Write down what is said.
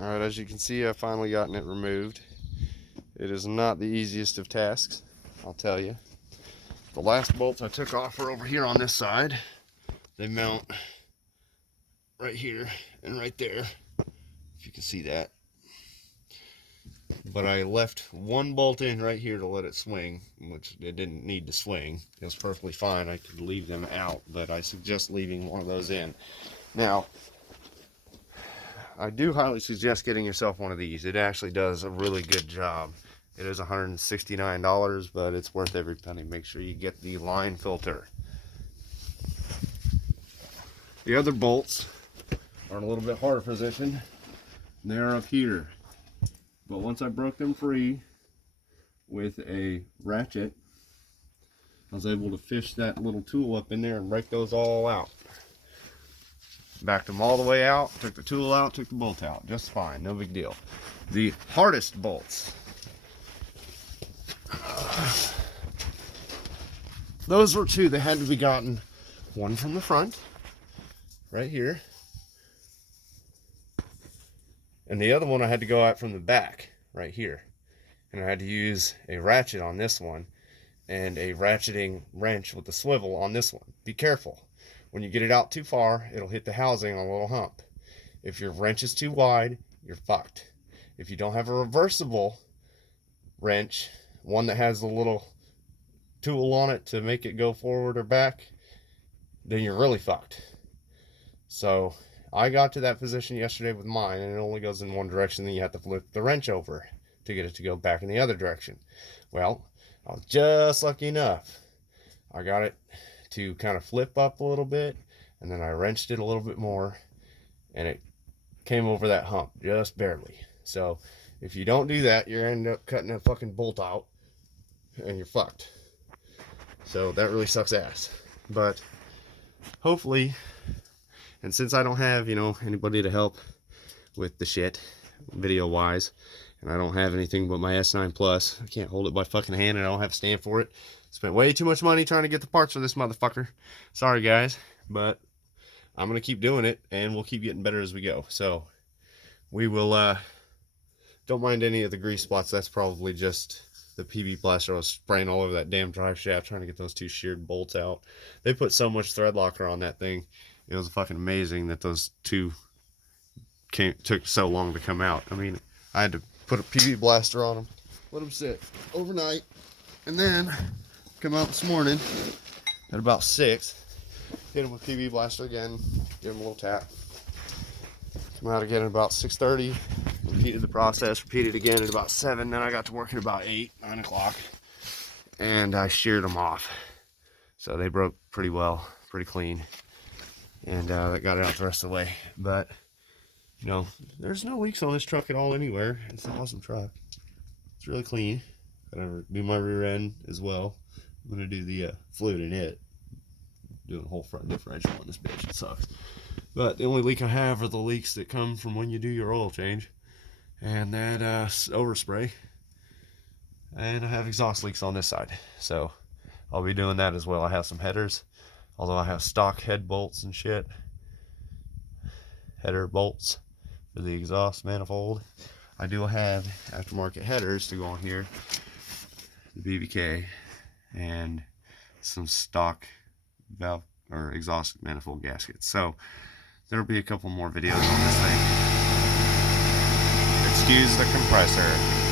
Alright, as you can see, I've finally gotten it removed. It is not the easiest of tasks, I'll tell you. The last bolts I took off are over here on this side. They mount right here and right there, if you can see that. But I left one bolt in right here to let it swing, which it didn't need to swing. It was perfectly fine. I could leave them out, but I suggest leaving one of those in. Now, I do highly suggest getting yourself one of these. It actually does a really good job. It is $169, but it's worth every penny. Make sure you get the line filter. The other bolts are in a little bit harder position. They're up here. But once I broke them free with a ratchet, I was able to fish that little tool up in there and break those all out. Backed them all the way out, took the tool out, took the bolt out. Just fine, no big deal. The hardest bolts, those were two that had to be gotten. One from the front, right here. And the other one I had to go out from the back, right here. And I had to use a ratchet on this one and a ratcheting wrench with a swivel on this one. Be careful. When you get it out too far, it'll hit the housing on a little hump. If your wrench is too wide, you're fucked. If you don't have a reversible wrench, one that has a little tool on it to make it go forward or back, then you're really fucked. So I got to that position yesterday with mine, and it only goes in one direction, then you have to flip the wrench over to get it to go back in the other direction. Well, I was just lucky enough. I got it to kind of flip up a little bit, and then I wrenched it a little bit more, and it came over that hump just barely. So if you don't do that, you end up cutting a fucking bolt out, and you're fucked. So that really sucks ass. But hopefully, and since I don't have, anybody to help with the shit, video-wise, and I don't have anything but my S9 Plus, I can't hold it by fucking hand, and I don't have a stand for it. Spent way too much money trying to get the parts for this motherfucker. Sorry, guys, but I'm going to keep doing it, and we'll keep getting better as we go. So we will, don't mind any of the grease spots. That's probably just the PB blaster I was spraying all over that damn drive shaft trying to get those two sheared bolts out. They put so much thread locker on that thing. It was fucking amazing that those two took so long to come out. I mean, I had to put a PB blaster on them, let them sit overnight, and then come out this morning at about 6, hit them with PB blaster again, give them a little tap, come out again at about 6:30, repeated the process, repeated again at about 7, then I got to work at about 8, 9 o'clock, and I sheared them off. So they broke pretty well, pretty clean, and that got it out the rest of the way. But there's no leaks on this truck at all anywhere. It's an awesome truck. It's really clean. Gotta do my rear end as well. I'm gonna do the fluid in it. Doing a whole front differential on this bitch. It sucks. But the only leak I have are the leaks that come from when you do your oil change, and that overspray. And I have exhaust leaks on this side, so I'll be doing that as well. I have some headers, although I have stock head bolts and shit. Header bolts for the exhaust manifold. I do have aftermarket headers to go on here, the BBK, and some stock valve or exhaust manifold gaskets. So there'll be a couple more videos on this thing. Excuse the compressor.